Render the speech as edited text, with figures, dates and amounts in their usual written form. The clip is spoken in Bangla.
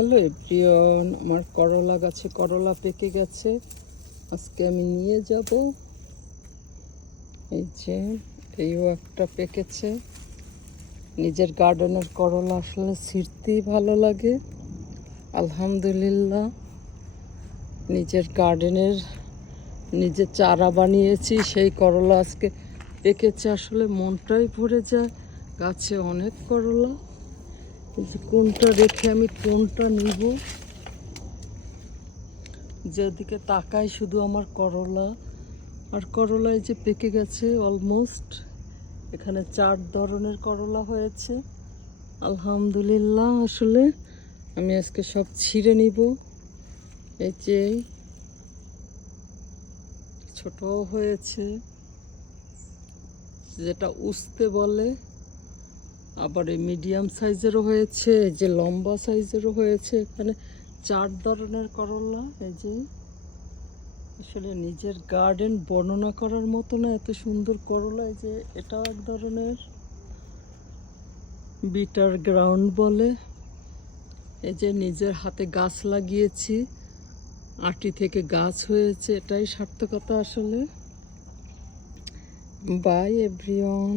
হ্যালো এভরিওয়ান, আমার করলা গাছে করলা পেকে গেছে। আজকে আমি নিয়ে যাব। এই যে এইও একটা পেকেছে। নিজের গার্ডেনের করলা আসলে ছিঁড়তেই ভালো লাগে। আলহামদুলিল্লাহ, নিজের গার্ডেনের নিজে চারা বানিয়েছি, সেই করলা আজকে পেকেছে। আসলে মনটাই ভরে যায়। গাছে অনেক করলা। এই যে কোনটা রেখে আমি কোনটা নিব, যেদিকে তাকাই শুধু আমার করলা আর করলা। এই যে পেকে গেছে অলমোস্ট। এখানে 4 ধরনের করলা হয়েছে। আলহামদুলিল্লাহ, আসলে আমি আজকে সব ছিঁড়ে নিব। এই যে ছোট হয়েছে, যেটা উস্তে বলে, আবার এই মিডিয়াম সাইজেরও হয়েছে, এই যে লম্বা সাইজেরও হয়েছে। এখানে 4 ধরনের করলা। এই যে আসলে নিজের গার্ডেন বর্ণনা করার মতো না, এত সুন্দর করলা। এই যে এটাও এক ধরনের বিটার গ্রাউন্ড বলে। এই যে নিজের হাতে গাছ লাগিয়েছি, আটি থেকে গাছ হয়েছে, এটাই সার্থকতা আসলে। By everyone.